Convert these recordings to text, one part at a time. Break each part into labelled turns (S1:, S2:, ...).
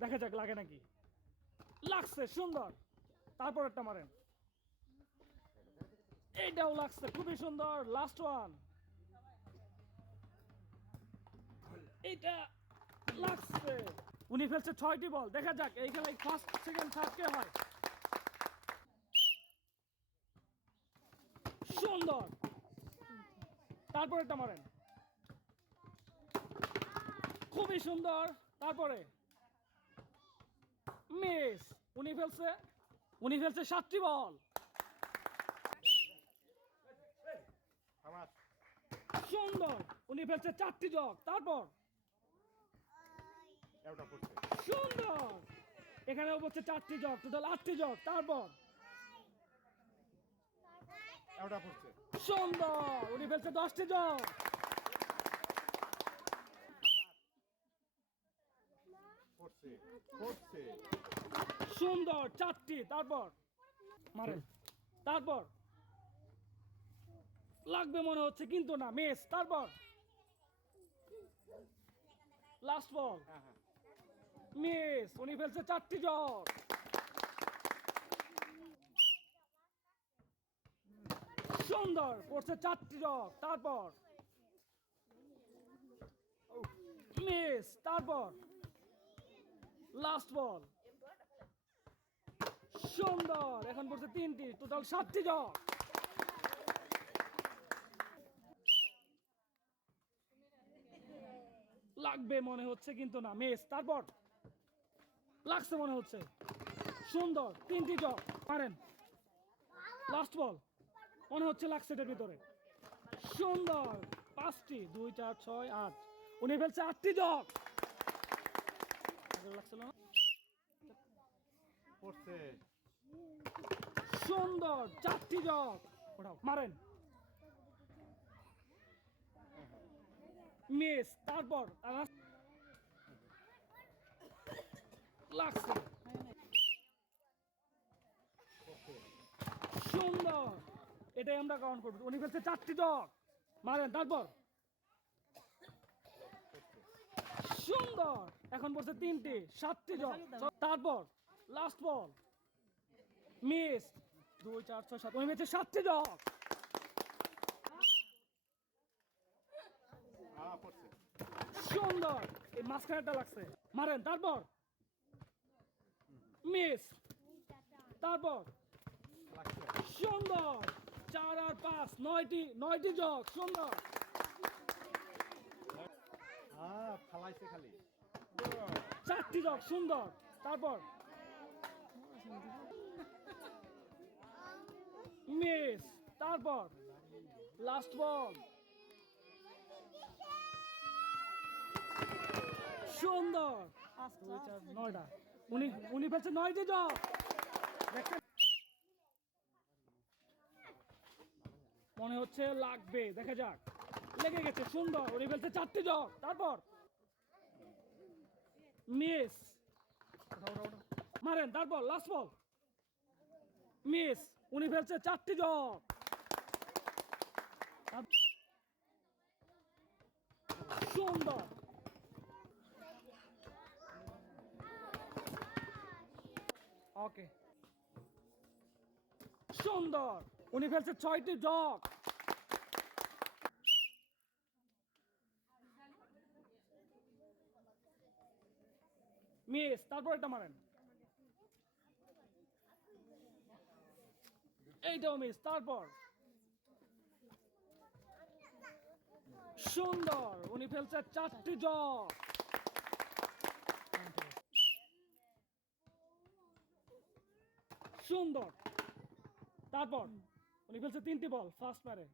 S1: দেখা যাক লাগে নাকি। লাগছে, সুন্দর। তারপর একটা মারেন। এইটাও লাগছে, খুবই সুন্দর লাস্ট ওয়ান এইটা লাগছে। উনি ফেলছে ছয়টি বল, দেখা যাক, এই খেলায় ফার্স্ট সেকেন্ড থার্ড কে হয়। সুন্দর। তারপরে একটা মারেন। খুবই সুন্দর, তারপরে। মিস উনি ফেলছে উনি ফেলছে সাতটি বল। সুন্দর উনি ফেলছে চারটি জগ। তারপর? সুন্দর। এখানে বলছে চারটি জগ টোটাল আটটি জগ। তারপর? সুন্দর উনি ফেলছে দশটি জগ।
S2: পড়ছে পড়ছে
S1: সুন্দর চারটি তারপর। মারেন। তারপর। লাগবে মনে হচ্ছে কিন্তু না মিস তারপর। Last ball.
S2: হ্যাঁ হ্যাঁ।
S1: মিস উনি ফেলছে চারটি জগ সুন্দর পড়ছে চারটি জগ তারপর। মিস তারপর। লাস্ট বল সুন্দর। এখন পড়ছে তিনটি। টোটাল সাতটি জগ লাগবে মনে হচ্ছে কিন্তু না। মিস, তারপর? লাগছে মনে হচ্ছে। সুন্দর। তিনটি জগ পারেন। লাস্ট বল মনে হচ্ছে লাগছে এটার ভিতরে। সুন্দর। পাঁচটি। দুই চার ছয়, আট। উনি ফেলছে আটটি আগের লাগছিল না?
S2: পড়ছে।
S1: সুন্দর চারটি জগ। ওঠাও মারেন। মিস তারপর লাগছে। সুন্দর। এটাই আমরা কাউন্ট করব। উনি ফেলছে চারটি জগ। মারেন তারপর। সুন্দর এখন বলছে তিনটি, সাতটি জগ তারপর লাস্ট বল মিস দুই, চার, ছয়, সাত, উনি ফেলছে সাতটি
S2: হ্যাঁ
S1: সুন্দর, এই মাঝখানেটা লাগছে। মারেন, তারপর মিস তারপর, সুন্দর, চার আর পাঁচ, নয়টি নয়টি জগ, সুন্দর।
S2: হ্যাঁ ফালাইছে খালি।
S1: চারটি জগ সুন্দর। তারপর? মিস, তারপর? লাস্ট বল সুন্দর। নয়টা। উনি উনি ফেলছে নয়টি জগ মনে হচ্ছে লাগবে। দেখা যাক। লেগে গেছে, সুন্দর। উনি ফেলছে চারটি জগ তারপর? মিস। মারেন তারপর লাস্ট বল মিস, উনি ফেলছে চারটি তার- সুন্দর। ওকে সুন্দর। উনি ফেলছে ছয়টি জগ মিস, তারপর এটা মারেন। এইটাও মিস, তারপর। সুন্দর, উনি ফেলছে চারটি জগ সুন্দর, তারপর। উনি ফেলছে তিনটি বল, ফার্স্ট মারে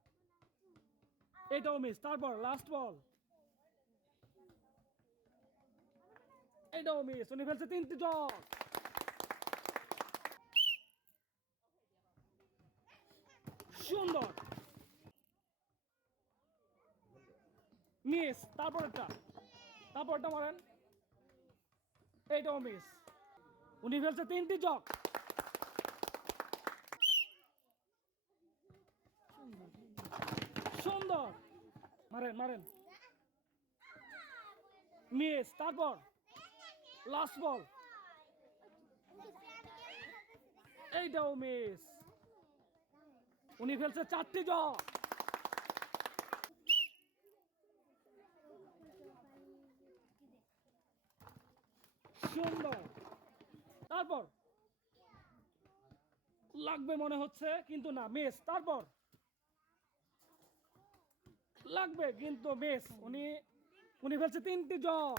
S1: এটাও মিস, তারপর লাস্ট বল এটাও মিস, উনি ফেলছে তিনটি জগ সুন্দর। মিস তারপর একটা তারপর একটা মারেন। এইটাও মিস। উনি ফেলছে তিনটি জগ সুন্দর। মারেন মারেন। মিস, তারপর। লাস্ট বল এইটাও মিস উনি ফেলছে চারটি সুন্দর। তারপর। লাগবে মনে হচ্ছে, কিন্তু না মিস তারপর। লাগবে, কিন্তু মিস উনি উনি ফেলছে তিনটি জগ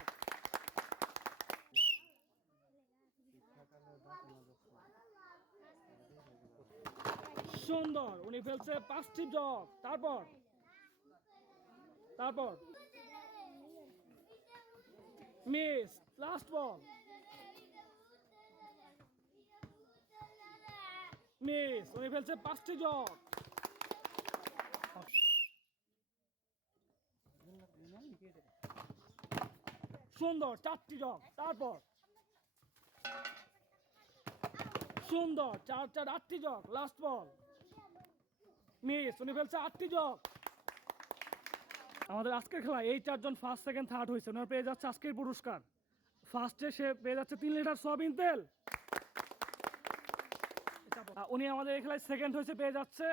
S1: সুন্দর। উনি ফেলছে পাঁচটি জগ তারপর? তারপর? মিস লাস্ট বল মিস, উনি ফেলছে পাঁচটি জগ সুন্দর, চারটি জগ তারপর? সুন্দর, চার চার, আটটি জগ লাস্ট বল মিস, উনি ফেলছে আটটি জগ আমাদের আজকের খেলা, এই চারজন ফার্স্ট সেকেন্ড থার্ড হয়েছে। ওনার পেয়ে যাচ্ছে আজকের পুরস্কার। ফার্স্টে সে পেয়ে যাচ্ছে তিন লিটার সয়াবিন তেল। উনি আমাদের এই খেলায় সেকেন্ড হয়েছে, পেয়ে যাচ্ছে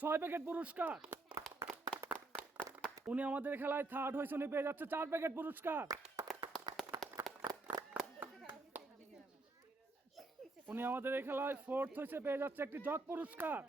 S1: ছয় প্যাকেট পুরস্কার। উনি আমাদের খেলায় থার্ড হয়েছে, উনি পেয়ে যাচ্ছে চার প্যাকেট পুরস্কার। উনি আমাদের এই খেলায় ফোর্থ হয়েছে, পেয়ে যাচ্ছে একটি জগ পুরস্কার।